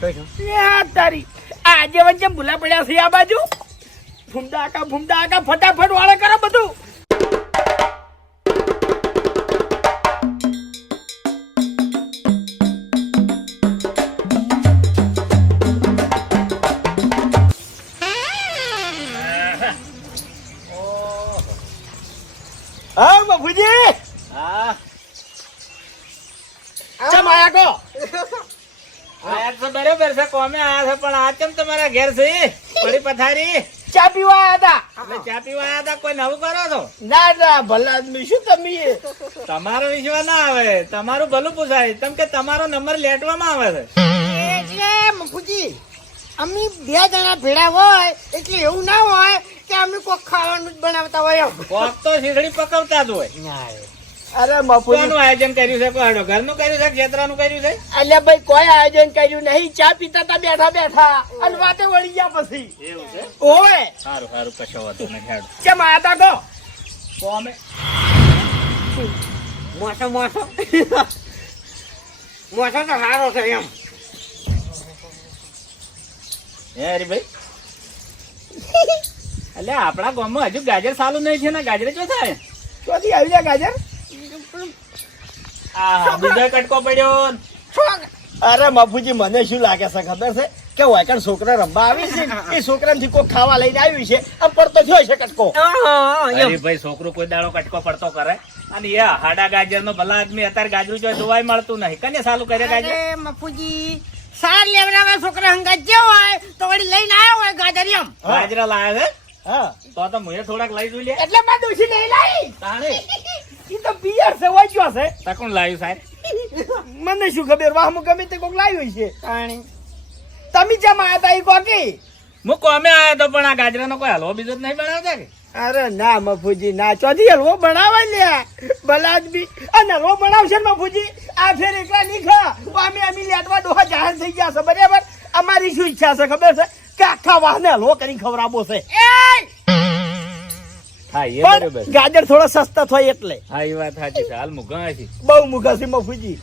તારી આજે વચ્ચે ભૂલા પડ્યા છે આ બાજુ ભૂમડા આકા ફટાફટ વાળા કરો બધું. હા બાપુજી. હા ચમ આયા કો આયા તો બરોબર છે કોમે આયા છે પણ આ કેમ તમારા ઘેર છે પડી પથારી ચા પીવા આયા હતા. એટલે ચા પીવા આયા હતા કોઈ નવું કરો છો ના ભલા આદમી શું તમે તમારો વિશ્વાસ ના આવે તમારું ભલું પૂછાય તમ કે તમારો નંબર લેટવામાં આવે છે એટલે મફુજી અમે 2 જણા ભેળા હોય એટલે એવું ના હોય કે અમે કોઈ ખાવાનું જ બનાવતા હોય એમ. કોક તો શીખડી પકવતા જ હોય. અરે મફુજી કોનું આયોજન કર્યું છે કોઈ ઘરનું કર્યું છે ક્ષેત્રનું કર્યું છે અલ્યા ભાઈ કોઈ આયોજન કર્યું નહીં ચા પીતા તા બેઠા અને વાતે વળી ગયા પછી એવું છે ઓય સારું સારું કશો વાતો નહીં હેડ ચમ આયા તા કો કોમે મોસો તો સારો છે એમ. હે હરીભાઈ એટલે આપણા ગામમાં હજુ ગાજર ચાલુ નહીં છે ને ગાજરે શું થાય ચોથી આવી જાય ગાજર. આ બીજો કટકો પડ્યો અરે મફુજી મને શું લાગે છે ખબર છે કે વાયકણ છોકરા રમવા આવી છે એ છોકરાથી કોઈ ખાવા લઈને આવ્યું છે આમ પડતો થયો છે કટકો. હરીભાઈ છોકરું કોઈ દાડો કટકો પડતો કરે અને એ હાડા ગાજર નો ભલા આદમી અત્યારે ગાજરું જો જોવાય મળતું નહીં કને ચાલુ કરે ગાજર અરે મફુજી સાર લેવડાવા છોકરા હંગાત જે હોય તો વળી લઈને આવ્યો હોય ગાજર એમ. ગાજરા લાયા છે હા તો મુએ થોડાક લઈ જોઈ લે એટલે માં દોશી નહીં લાવી તાણે ઈ તો પિયર છે વાંચ્યો છે તકોણ લાવ્યું સાહેબ મને શું ખબર વાહમાં ગમે તે કોક લાવ્યું છે તમે જેમ આયા તા ઈ કોકી હું કોમે આવ્યો તો પણ આ ગાજરાનો કોઈ હલવો બીજો જ નહીં બનાવતા કે અરે ના મફુજી ના ચોથી હલવો બનાવે લે ભલા બી અને હલવો બનાવશે ને મફુજી આ ફેર એકલા નહીં ખા અમે લેટવા ડોહા જાહેર થઈ ગયા છે બરાબર અમારી શું ઈચ્છા છે ખબર છે કે આખા વાહને હલવો કરી ખવડાવવો છે હા એ પણ બરોબર ગાજર થોડા સસ્તા થાય એટલે હા એ વાત સાચી છે હાલ મુગા છે બહુ મુગા છે મફુજી